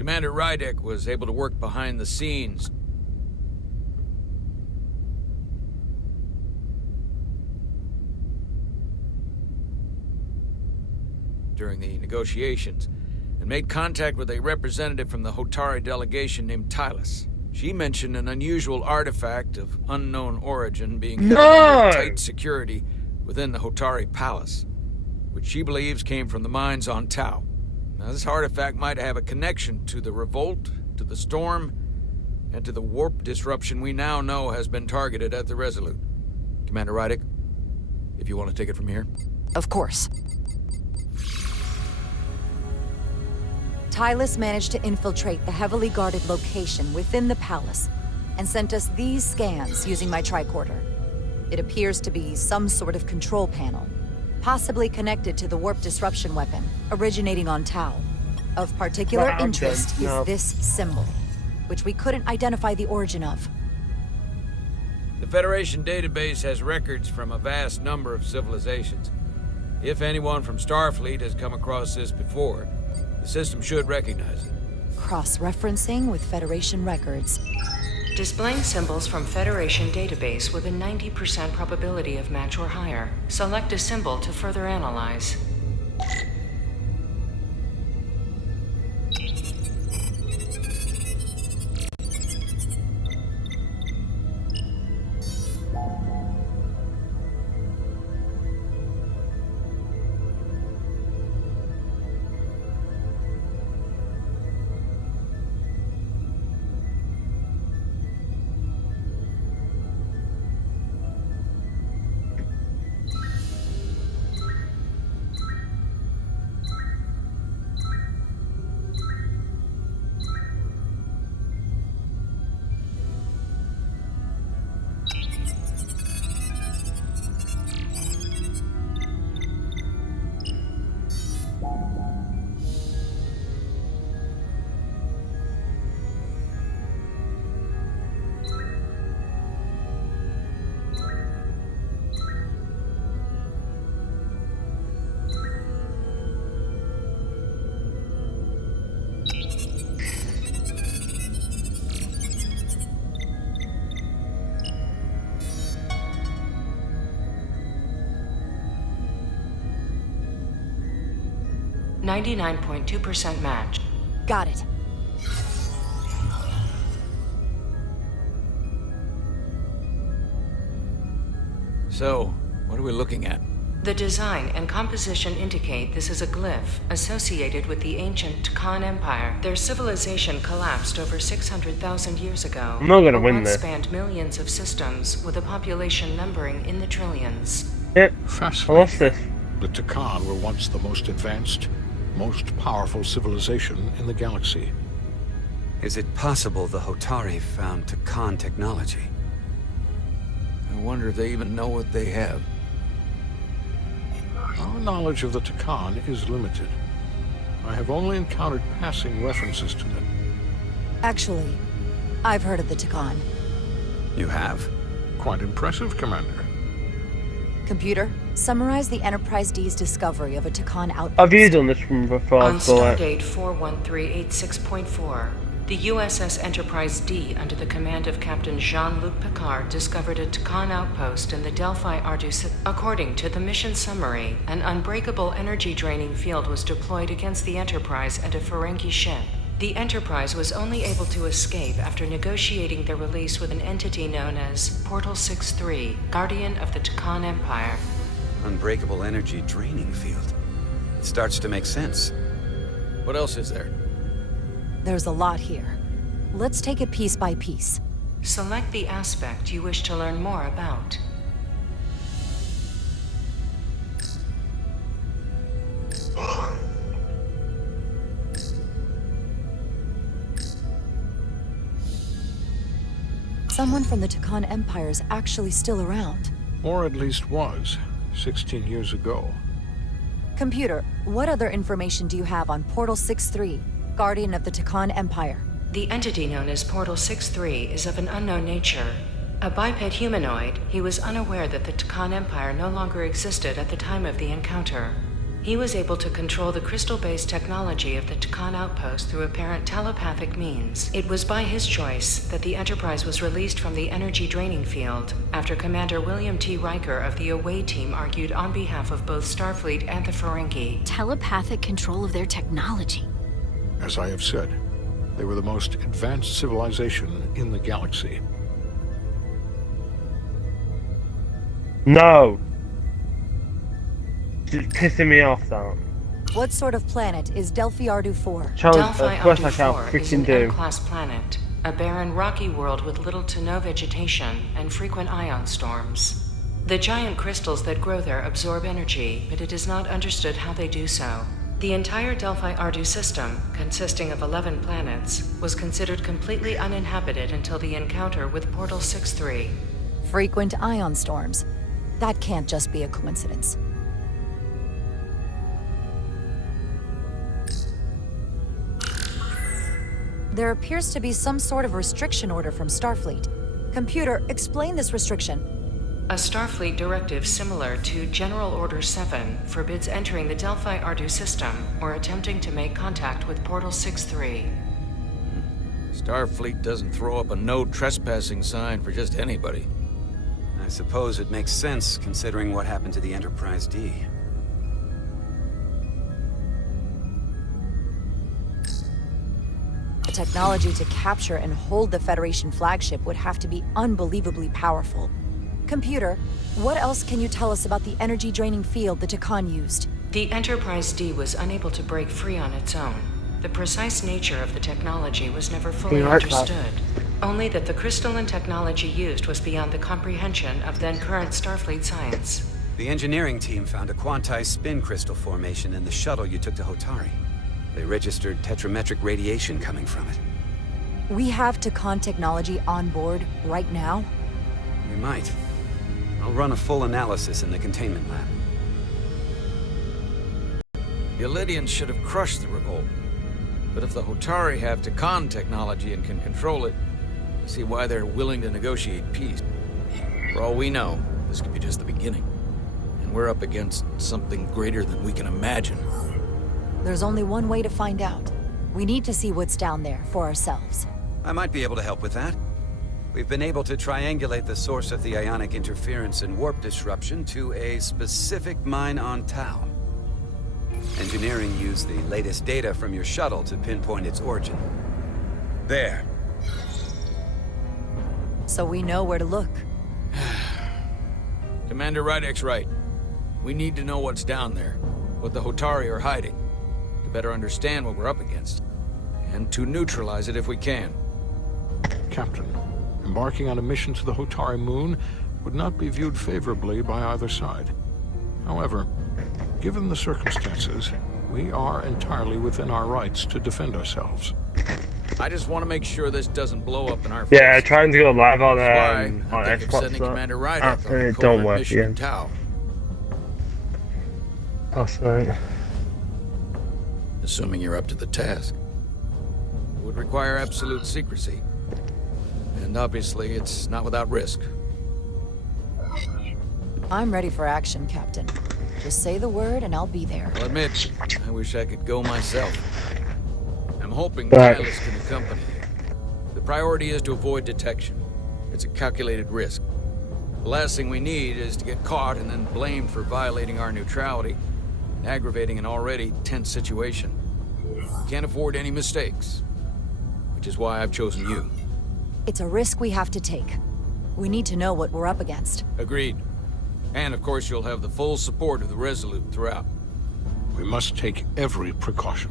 Commander Rydek was able to work behind the scenes during the negotiations and made contact with a representative from the Hotari delegation named Tylus. She mentioned an unusual artifact of unknown origin being held under tight security within the Hotari Palace, which she believes came from the mines on Tau. Now, this artifact might have a connection to the revolt, to the storm, and to the warp disruption we now know has been targeted at the Resolute. Commander Rydek, if you want to take it from here. Of course. Tylus managed to infiltrate the heavily guarded location within the palace and sent us these scans using my tricorder. It appears to be some sort of control panel, possibly connected to the warp disruption weapon originating on Tau. Of particular interest is this symbol, which we couldn't identify the origin of. The Federation database has records from a vast number of civilizations. If anyone from Starfleet has come across this before, the system should recognize it. Cross-referencing with Federation records. Displaying symbols from Federation database with a 90% probability of match or higher. Select a symbol to further analyze. .2% match. Got it. So, what are we looking at? The design and composition indicate this is a glyph associated with the ancient Khan Empire. Their civilization collapsed over 600,000 years ago. I'm not gonna win this. Spanned millions of systems with a population numbering in the trillions. Yep. Fascinating. I lost this. The Takan were once the most advanced, most powerful civilization in the galaxy. Is it possible the Hotari found Takan technology? I wonder if they even know what they have. Our knowledge of the Takan is limited. I have only encountered passing references to them. Actually, I've heard of the Takan. You have? Quite impressive, Commander. Computer, summarize the Enterprise D's discovery of a Takan outpost. I've used on this from before. On Stardate 41386.4, the USS Enterprise D, under the command of Captain Jean-Luc Picard, discovered a Takan outpost in the Delphi Ardus. According to the mission summary, an unbreakable energy-draining field was deployed against the Enterprise and a Ferengi ship. The Enterprise was only able to escape after negotiating their release with an entity known as Portal 63, Guardian of the Takan Empire. Unbreakable energy draining field. It starts to make sense. What else is there? There's a lot here. Let's take it piece by piece. Select the aspect you wish to learn more about. Someone from the Takan Empire is actually still around. Or at least was, 16 years ago. Computer, what other information do you have on Portal 63, Guardian of the Takan Empire? The entity known as Portal 63 is of an unknown nature. A biped humanoid, he was unaware that the Takan Empire no longer existed at the time of the encounter. He was able to control the crystal-based technology of the Takan outpost through apparent telepathic means. It was by his choice that the Enterprise was released from the energy draining field after Commander William T. Riker of the Away team argued on behalf of both Starfleet and the Ferengi. Telepathic control of their technology. As I have said, they were the most advanced civilization in the galaxy. No! It's pissing me off, that. What sort of planet is Delphi Ardu 4? Delphi Of course I Ardu shall 4 is an freaking do. M-class planet, a barren rocky world with little to no vegetation and frequent ion storms. The giant crystals that grow there absorb energy, but it is not understood how they do so. The entire Delphi Ardu system, consisting of 11 planets, was considered completely uninhabited until the encounter with Portal 6-3. Frequent ion storms. That can't just be a coincidence. There appears to be some sort of restriction order from Starfleet. Computer, explain this restriction. A Starfleet directive similar to General Order 7 forbids entering the Delphi Ardu system or attempting to make contact with Portal 6-3. Starfleet doesn't throw up a no trespassing sign for just anybody. I suppose it makes sense considering what happened to the Enterprise D. The technology to capture and hold the Federation flagship would have to be unbelievably powerful. Computer, what else can you tell us about the energy-draining field the Takan used? The Enterprise D was unable to break free on its own. The precise nature of the technology was never fully understood. Only that the crystalline technology used was beyond the comprehension of then-current Starfleet science. The engineering team found a quantized spin crystal formation in the shuttle you took to Hotari. They registered tetrametric radiation coming from it. We have Takan technology on board right now? We might. I'll run a full analysis in the containment lab. The Elydians should have crushed the revolt. But if the Hotari have Takan technology and can control it, I see why they're willing to negotiate peace. For all we know, this could be just the beginning. And we're up against something greater than we can imagine. There's only one way to find out. We need to see what's down there for ourselves. I might be able to help with that. We've been able to triangulate the source of the ionic interference and warp disruption to a specific mine on Tau. Engineering used the latest data from your shuttle to pinpoint its origin. There. So we know where to look. Commander Rydek's right. We need to know what's down there, what the Hotari are hiding, to better understand what we're up against, and to neutralize it if we can. Captain, embarking on a mission to the Hotari moon would not be viewed favorably by either side. However, given the circumstances, we are entirely within our rights to defend ourselves. I just want to make sure this doesn't blow up in our face. Yeah, trying to go live on That's why I think of Xbox. sending Commander Rydek on a It don't covert work mission again. in Tau. Last night. Assuming you're up to the task. It would require absolute secrecy. And obviously, it's not without risk. I'm ready for action, Captain. Just say the word and I'll be there. I'll admit, I wish I could go myself. I'm hoping Right. Silas can accompany you. The priority is to avoid detection. It's a calculated risk. The last thing we need is to get caught and then blamed for violating our neutrality, and aggravating an already tense situation. We can't afford any mistakes, which is why I've chosen you. It's a risk we have to take. We need to know what we're up against. Agreed. And of course, you'll have the full support of the Resolute throughout. We must take every precaution.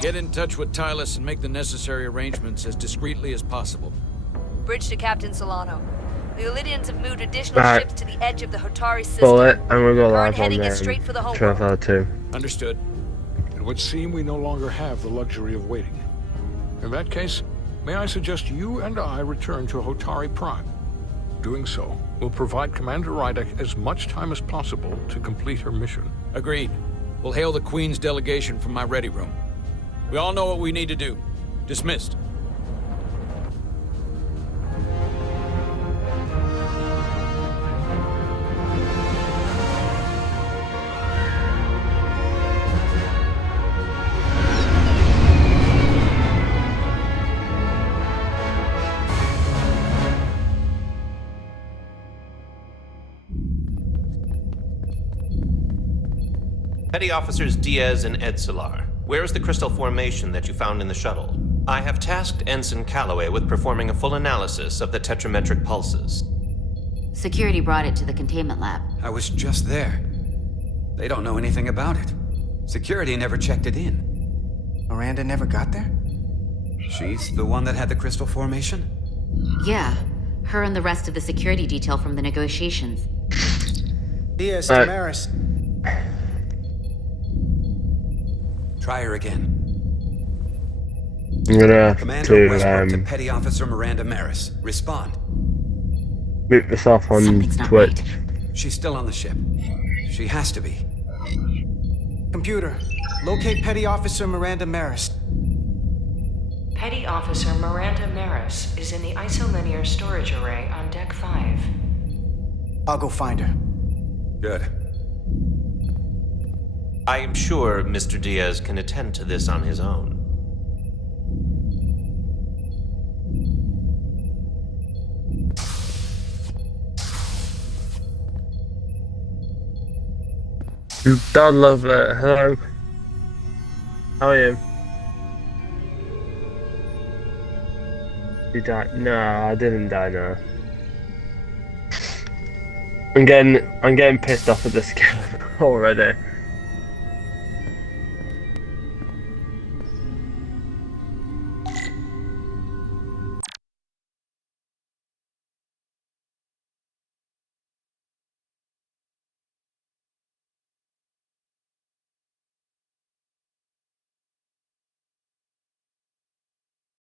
Get in touch with Tylus and make the necessary arrangements as discreetly as possible. Bridge to Captain Solano. The Elydians have moved additional Right. ships to the edge of the Hotari system. Bullet, and we'll go Current live on heading there. is straight for the home Travel world. 2. Understood. It would seem we no longer have the luxury of waiting. In that case, may I suggest you and I return to Hotari Prime? Doing so will provide Commander Rydek as much time as possible to complete her mission. Agreed. We'll hail the Queen's delegation from my ready room. We all know what we need to do. Dismissed. Petty Officers Diaz and Edsolar, where is the crystal formation that you found in the shuttle? I have tasked Ensign Calloway with performing a full analysis of the tetrametric pulses. Security brought it to the containment lab. I was just there. They don't know anything about it. Security never checked it in. Miranda never got there? She's the one that had the crystal formation? Yeah, her and the rest of the security detail from the negotiations. Diaz, Tamaris. Try her again. I'm gonna Commander Westbrook to Petty Officer Miranda Maris. Respond. boot this off on Something's not Twitch. right. She's still on the ship. She has to be. Computer, locate Petty Officer Miranda Maris. Petty Officer Miranda Maris is in the isolinear storage array on Deck 5. I'll go find her. Good. I am sure Mr. Diaz can attend to this on his own. Don't love it. Hello. How are you? You died? No, I didn't die. No. I'm getting pissed off at this game already.